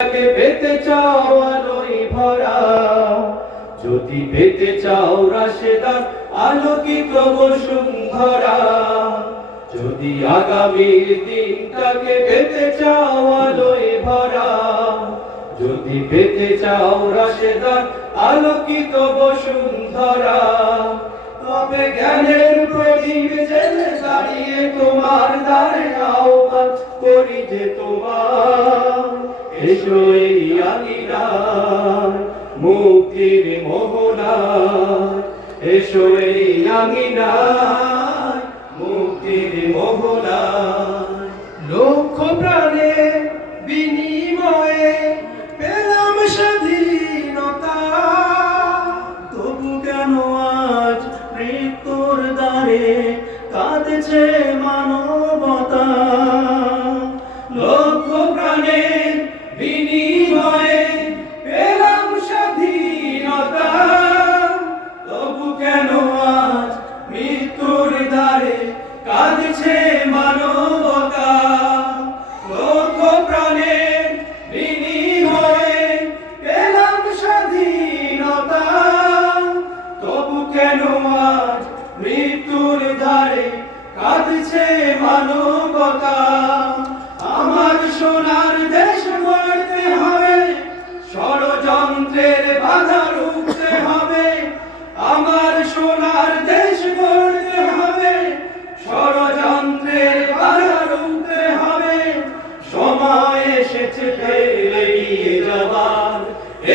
পেতে চাও আলোয় ভরা, যদি পেতে চাও রাশেদার আলোকিত বসুন্ধরা, যদি আগামীর দিনটাকে পেতে চাও আলোয় ভরা, যদি পেতে চাও রাশেদার আলোকিত বসুন্ধরা, তবে জ্ঞানের প্রদীপ জেলে দাঁড়িয়ে তোমার দ্বারে আহ্বান করি যে তোমার, এসো এই আঙিনায় মুক্তির মোহনায়, এসো এই আঙিনায় মুক্তির মোহনায়। লক্ষ প্রাণে বিনিময়ে পেলাম স্বাধীনতা, তবু কেন আজ মৃত্যুর দ্বারে কাঁদছে মানবতা। লক্ষ প্রাণে বিনিময়ে পেলাম স্বাধীনতা, তবু কেন আজ মৃত্যুর দ্বারে কাঁদছে মানবতা। লক্ষ প্রাণের বিনিময়ে পেলাম স্বাধীনতা, তবু কেন আজ মৃত্যুর দ্বারে কাঁদছে মানবতা। আমার সোনার দেশ গড়তে হবে, ষড়যন্ত্রের বাধা রুখতে হবে। আমার সোনার দেশ গড়তে হবে, ষড়যন্ত্রের বাধা রুখতে হবে। সময় এসেছে এগিয়ে যাবার,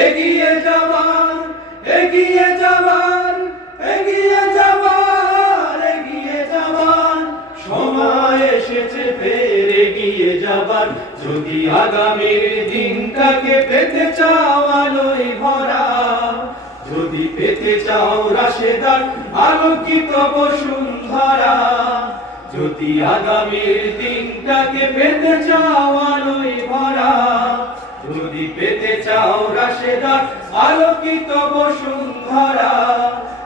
এগিয়ে যাবার, এগিয়ে যাবার, এগিয়ে যাবার, এগিয়ে যাবার। সময় এসেছে ফের এগিয়ে যাবার, যদি আগামীর দিনটাকে পেতে চাও আলোয় ভরা, যদি পেতে চাও রাশেদার আলোকিত বসুন্ধরা, যদি আগামীর দিনটাকে পেতে চাও আলোয় ভরা, যদি পেতে চাও রাশেদার আলোকিত বসুন্ধরা,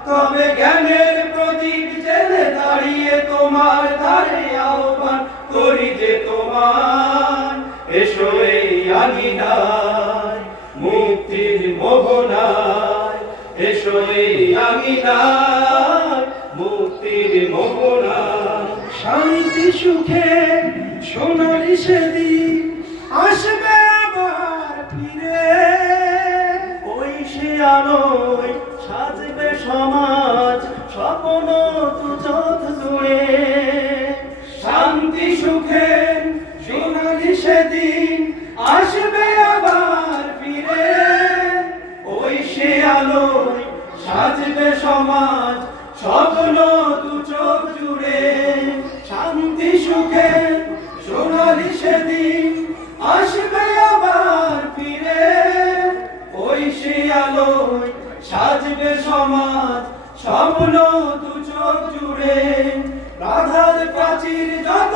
তবে জ্ঞানের প্রদীপ জেলে দাঁড়িয়ে তোমার দ্বারে আহ্বান করি যে তোমার, এসো এই আঙিনায় মুক্তির মোহনায়, এসো এই আঙিনায় মুক্তির মোহনায়। শান্তি সুখে সোনালি সেদিন আসবে আবার ফিরে, ওই সে আলোয় সাজবে সমাজ স্বপ্ন তুজত জুড়ে। শান্তি সুখে সোনালি সেদিন আসবে আবার ফিরে, ওই সে আলোয় সাজবে সমাজ স্বপ্ন তুজত জুড়ে। শান্তি সুখে সোনালি সেদিন আসবে আবার ফিরে, ওই সে আলোয় সাজবে সমাজ স্বপ্ন দু চোখ জুড়ে। রাধার প্রাচীর যত